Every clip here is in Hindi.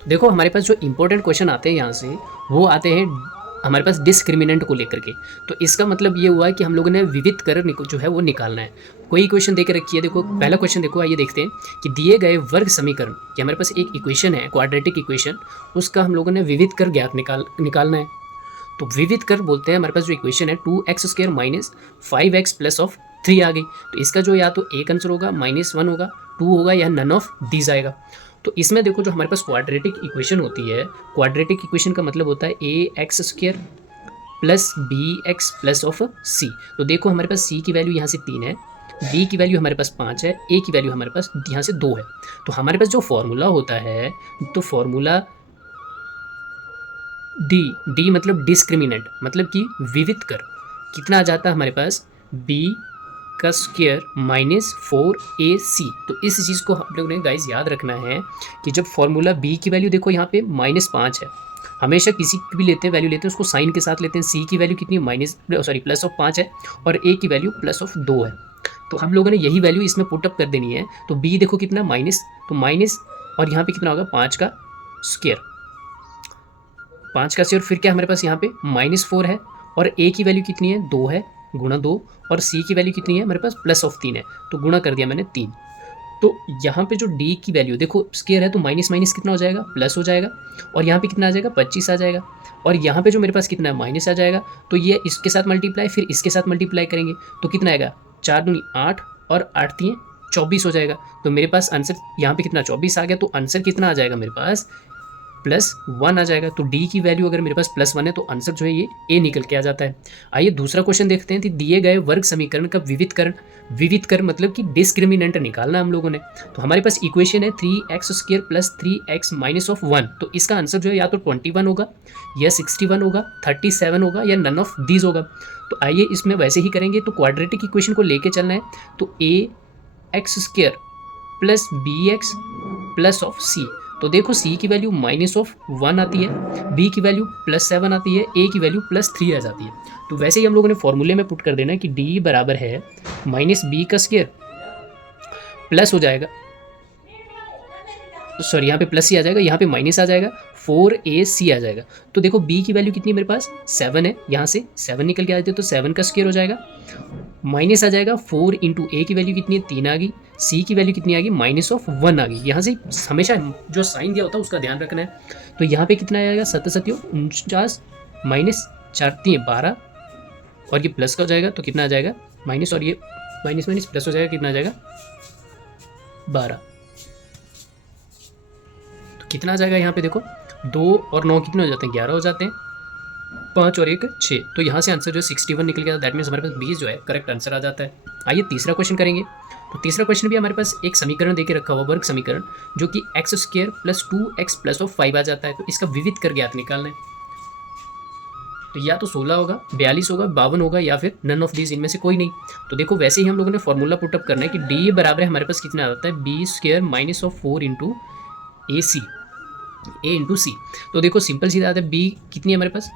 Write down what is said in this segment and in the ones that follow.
तो देखो हमारे पास जो इंपॉर्टेंट क्वेश्चन आते हैं यहाँ से, वो आते हैं हमारे पास डिस्क्रिमिनेंट को लेकर के। तो इसका मतलब ये हुआ कि हम लोगों ने विविध कर जो है वो निकालना है। कोई इक्वेशन दे के रखी है, देखो पहला क्वेश्चन देखो, आइए देखते हैं कि दिए गए वर्ग समीकरण कि हमारे पास एक इक्वेशन है क्वाड्रेटिक इक्वेशन, उसका हम लोगों ने विविध कर ज्ञात निकालना है। तो विविध कर बोलते हैं, हमारे पास जो इक्वेशन है 2x² minus 5x plus of 3 आ गई। तो इसका जो या तो एक आंसर होगा, -1 होगा, 2 होगा, या नन ऑफ दीज आएगा। तो इसमें देखो जो हमारे पास क्वाड्रेटिक इक्वेशन होती है, क्वाड्रेटिक इक्वेशन का मतलब होता है ax² plus bx plus of c। तो देखो हमारे पास c की वैल्यू यहाँ से 3 है, b की वैल्यू हमारे पास 5 है, a की वैल्यू हमारे पास यहाँ से 2 है। तो हमारे पास जो फॉर्मूला होता है, तो फॉर्मूला डी मतलब डिस्क्रिमिनेंट, मतलब कि विविध कर कितना आ जाता है हमारे पास, b का स्क्वायर -4ac। तो इस चीज़ को हम लोग ने गाइस याद रखना है कि जब फॉर्मूला b की वैल्यू देखो यहाँ पे -5 है, हमेशा किसी की भी लेते हैं वैल्यू लेते हैं उसको साइन के साथ लेते हैं। c की वैल्यू कितनी है, प्लस ऑफ 5 है, और a की वैल्यू प्लस ऑफ 2 है। तो हम लोगों ने यही वैल्यू इसमें पुटअप कर देनी है। तो b देखो कितना माइनस, तो माइनस, और यहाँ पे कितना होगा 5 का स्क्वायर, 5 का स्क्वायर, फिर क्या हमारे पास यहाँ पे -4 है, और a की वैल्यू कितनी है 2 है, गुणा 2, और c की वैल्यू कितनी है हमारे पास प्लस ऑफ 3 है, तो गुणा कर दिया मैंने 3। तो यहाँ पे जो d की वैल्यू देखो स्क्वायर है, तो माइनस माइनस कितना हो जाएगा, प्लस हो जाएगा, और यहाँ पे कितना आ जाएगा 25 आ जाएगा, और यहाँ पे जो मेरे पास कितना है माइनस आ जाएगा। तो ये इसके साथ मल्टीप्लाई, फिर इसके साथ मल्टीप्लाई करेंगे तो कितना आएगा, 4 दूनी 8 और 8 3 24 हो जाएगा। तो मेरे पास आंसर यहाँ पे कितना 24 आ गया। तो आंसर कितना आ जाएगा मेरे पास +1 आ जाएगा। तो डी की वैल्यू अगर मेरे पास +1 है तो आंसर जो है ये ए निकल के आ जाता है। आइए दूसरा क्वेश्चन देखते हैं कि दिए गए वर्ग समीकरण का विविध कर मतलब कि डिस्क्रिमिनेंट निकालना हम लोगों ने। तो हमारे पास इक्वेशन है 3x² + 3x - 1। तो इसका आंसर जो है या तो 21 होगा, या 61 होगा, 37 होगा, या नन ऑफ दीज होगा। तो आइए इसमें वैसे ही करेंगे। तो क्वाड्रेटिक इक्वेशन को लेके चलना है। तो ax² + bx plus of c। तो देखो c की वैल्यू -1 आती है, b की वैल्यू +7 आती है, a की वैल्यू +3 आ जाती है। तो वैसे ही हम लोगों ने फॉर्मूले में पुट कर देना है कि d बराबर है -b का स्क्वायर प्लस हो जाएगा, सॉरी यहाँ पे प्लस ही आ जाएगा, यहाँ पे माइनस आ जाएगा, 4ac आ जाएगा। तो देखो b की वैल्यू कितनी है मेरे पास 7 है, यहाँ से 7 निकल के आ जाते हैं, तो 7 का स्क्वायर हो जाएगा, माइनस आ जाएगा 4 इंटू ए की वैल्यू कितनी है 3 आ गई, सी की वैल्यू कितनी आ गई -1 आ गई। यहाँ से हमेशा जो साइन दिया होता है उसका ध्यान रखना है। तो यहाँ पे कितना आएगा 7 49 -4 3 12, और ये प्लस का हो जाएगा तो कितना आ जाएगा माइनस, और ये माइनस माइनस प्लस हो जाएगा, कितना आ जाएगा 12। तो कितना आ जाएगा यहाँ पे देखो 2 और 9 कितने हो जाते हैं 11 हो जाते हैं, 5 और 1 6। तो यहाँ से आंसर जो 61 निकल गया। दैट मीन्स हमारे पास 20 जो है करेक्ट आंसर आ जाता है। आइए तीसरा क्वेश्चन करेंगे। तो तीसरा क्वेश्चन भी हमारे पास एक समीकरण देके रखा हुआ वर्ग समीकरण, जो कि x² + 2x प्लस ऑफ 5 आ जाता है। तो इसका विविध कर ज्ञात निकालना है। तो या तो 16 होगा, 42 होगा, 52 होगा, या फिर नन ऑफ दीज, इनमें से कोई नहीं। तो देखो वैसे ही हम लोगों ने फॉर्मूला पुटअप करना है कि डी बराबर है हमारे पास कितना आता है b² - 4 into ac a into C. तो देखो सिंपल सीधा आता है, b कितनी है हमारे पास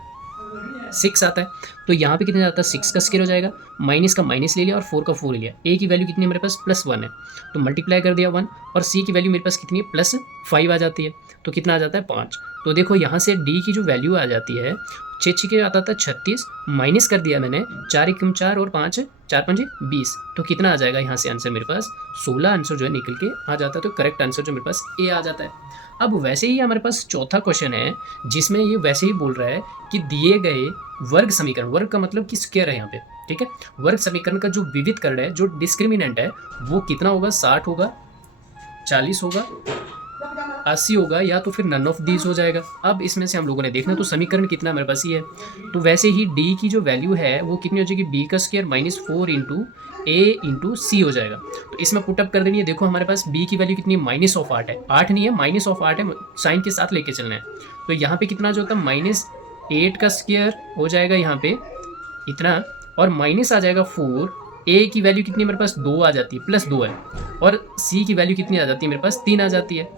6 आता है, तो यहाँ पे कितने आता है 6 का स्क्वायर हो जाएगा, माइनस का माइनस ले लिया और 4 का 4 ले लिया। a की वैल्यू कितनी है मेरे पास +1 है, तो मल्टीप्लाई कर दिया 1, और c की वैल्यू मेरे पास कितनी है +5 आ जाती है। तो कितना आ जाता है 5। तो देखो यहाँ से d की जो वैल्यू आ जाती है 6 के आता था 36, माइनस कर दिया मैंने 4 × 4 और 5 4 5 20। तो कितना आ जाएगा यहाँ से आंसर मेरे पास 16 आंसर जो है निकल के आ जाता है। तो करेक्ट आंसर जो मेरे पास ए आ जाता है। अब वैसे ही हमारे पास चौथा क्वेश्चन है, जिसमें ये वैसे ही बोल रहा है कि दिए गए वर्ग समीकरण, वर्ग का मतलब कि स्क्वायर है यहाँ पे, ठीक है, वर्ग समीकरण का जो विविध करण है, जो डिस्क्रिमिनेंट है, वो कितना होगा 60 होगा, 40 होगा, 80 होगा, या तो फिर नन ऑफ दीज हो जाएगा। अब इसमें से हम लोगों ने देखना तो समीकरण कितना मेरे पास ही है। तो वैसे ही डी की जो वैल्यू है वो कितनी हो जाएगी b का स्क्वायर -4 इंटू a इंटू सी हो जाएगा। तो इसमें पुटअप कर देनी है। देखो हमारे पास b की वैल्यू कितनी -8 है, 8 नहीं है -8 है, साइन के साथ लेके चलना है। तो यहाँ पे कितना जो होता है -8 का स्क्वायर हो जाएगा यहाँ पे इतना, और माइनस आ जाएगा 4, a की वैल्यू कितनी मेरे पास 2 आ जाती है, +2 है, और c की वैल्यू कितनी आ जाती है मेरे पास 3 आ जाती है।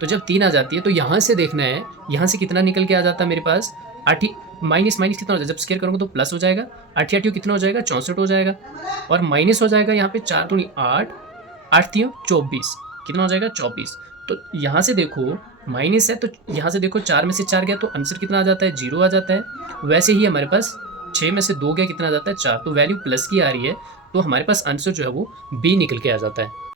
तो जब 3 आ जाती है तो यहाँ से देखना है, यहाँ से कितना निकल के आ जाता है मेरे पास 8, माइनस माइनस कितना हो जाएगा, जब स्क्वायर करूँगा तो प्लस हो जाएगा, 8 8 कितना हो जाएगा 64 हो जाएगा, और माइनस हो जाएगा यहाँ पे 4 दूनी 8, 8 3 24, कितना हो जाएगा 24। तो यहाँ से देखो माइनस है, तो यहाँ से देखो 4 में से 4 गया तो आंसर कितना आ जाता है, 0 आ जाता है। वैसे ही हमारे पास 6 में से 2 गया, कितना आ जाता है, 4। तो वैल्यू प्लस की आ रही है, तो हमारे पास आंसर जो है वो बी निकल के आ जाता है।